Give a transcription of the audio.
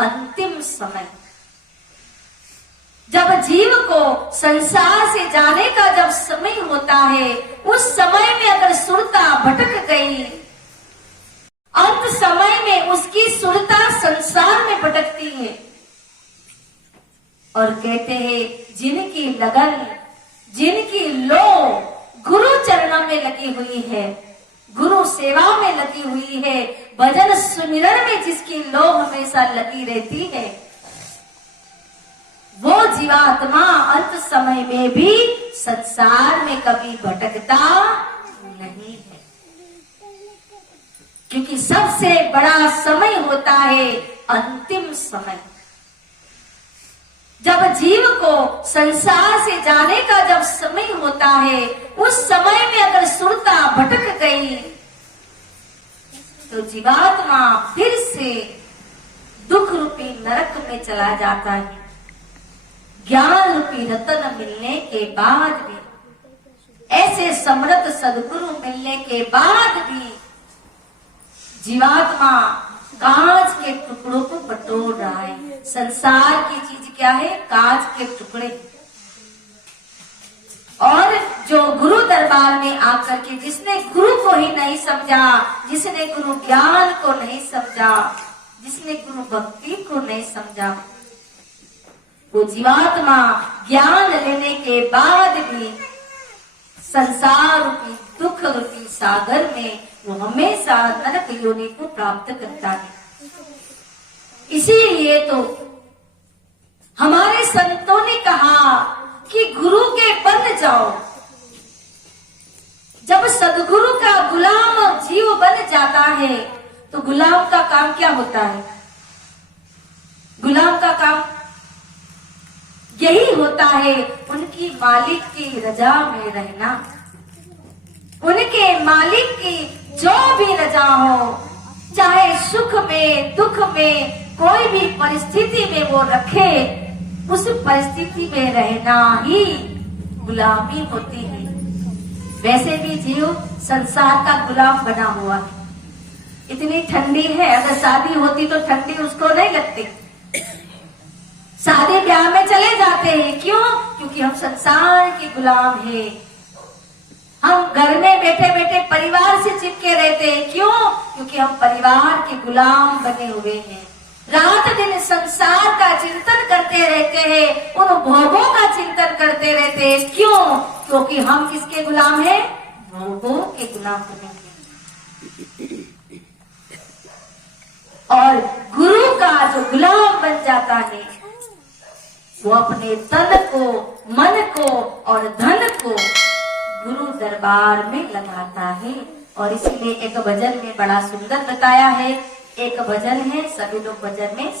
अंतिम समय, जब जीव को संसार से जाने का जब समय होता है, उस समय में अगर सुरता भटक गई, अंत समय में उसकी सुरता संसार में भटकती है। और कहते हैं जिनकी लगन, जिनकी लो गुरु चरणों में लगी हुई है, गुरु सेवा में लगी हुई है, भजन सुमिरन में जिसकी लो हमेशा लगी रहती है, वो जीवात्मा अंत समय में भी संसार में कभी भटकता नहीं है। क्योंकि सबसे बड़ा समय होता है अंतिम समय, जब जीव को संसार से जाने का जब समय होता है, उस समय में अगर सुरता भटक गई तो जीवात्मा फिर से दुख रूपी नरक में चला जाता है। ज्ञान रूपी रतन मिलने के बाद भी, ऐसे समर्थ सदगुरु मिलने के बाद भी जीवात्मा कांच के टुकड़ों को बटोर रहा है। संसार की चीज क्या है? कांच के टुकड़े। और जो गुरु दरबार में आकर के जिसने गुरु को ही नहीं समझा, जिसने गुरु ज्ञान को नहीं समझा, जिसने गुरु भक्ति को नहीं समझा, वो जीवात्मा ज्ञान लेने के बाद भी संसार रूपी दुख रूपी सागर में वो हमेशा नरक योनि को प्राप्त करता है। इसीलिए तो हमारे संतों ने कहा कि गुरु के बन जाओ। जब सदगुरु का गुलाम जीव बन जाता है तो गुलाम का काम क्या होता है? गुलाम का काम यही होता है उनकी मालिक की रजा में रहना, उनके मालिक की जो भी रजा हो, चाहे सुख में दुख में कोई भी परिस्थिति में वो रखे, उस परिस्थिति में रहना ही गुलामी होती है। वैसे भी जीव संसार का गुलाम बना हुआ है। इतनी ठंडी है, अगर शादी होती तो ठंडी उसको नहीं लगती, शादी ब्याह में चले जाते हैं। क्यों? क्योंकि हम संसार के गुलाम हैं। हम घर में बैठे बैठे परिवार से चिपके रहते हैं। क्यों? क्योंकि हम परिवार के गुलाम बने हुए हैं। रात दिन संसार का चिंतन करते रहते हैं, उन भोगों का चिंतन करते रहते हैं। क्यों? क्योंकि हम किसके गुलाम हैं? भोगों के गुलाम बने हैं। और गुरु का जो गुलाम बन जाता है, वो अपने तन को, मन को और धन को गुरु दरबार में लगाता है। और इसीलिए एक भजन में बड़ा सुंदर बताया है। एक भजन है, सभी लोग भजन में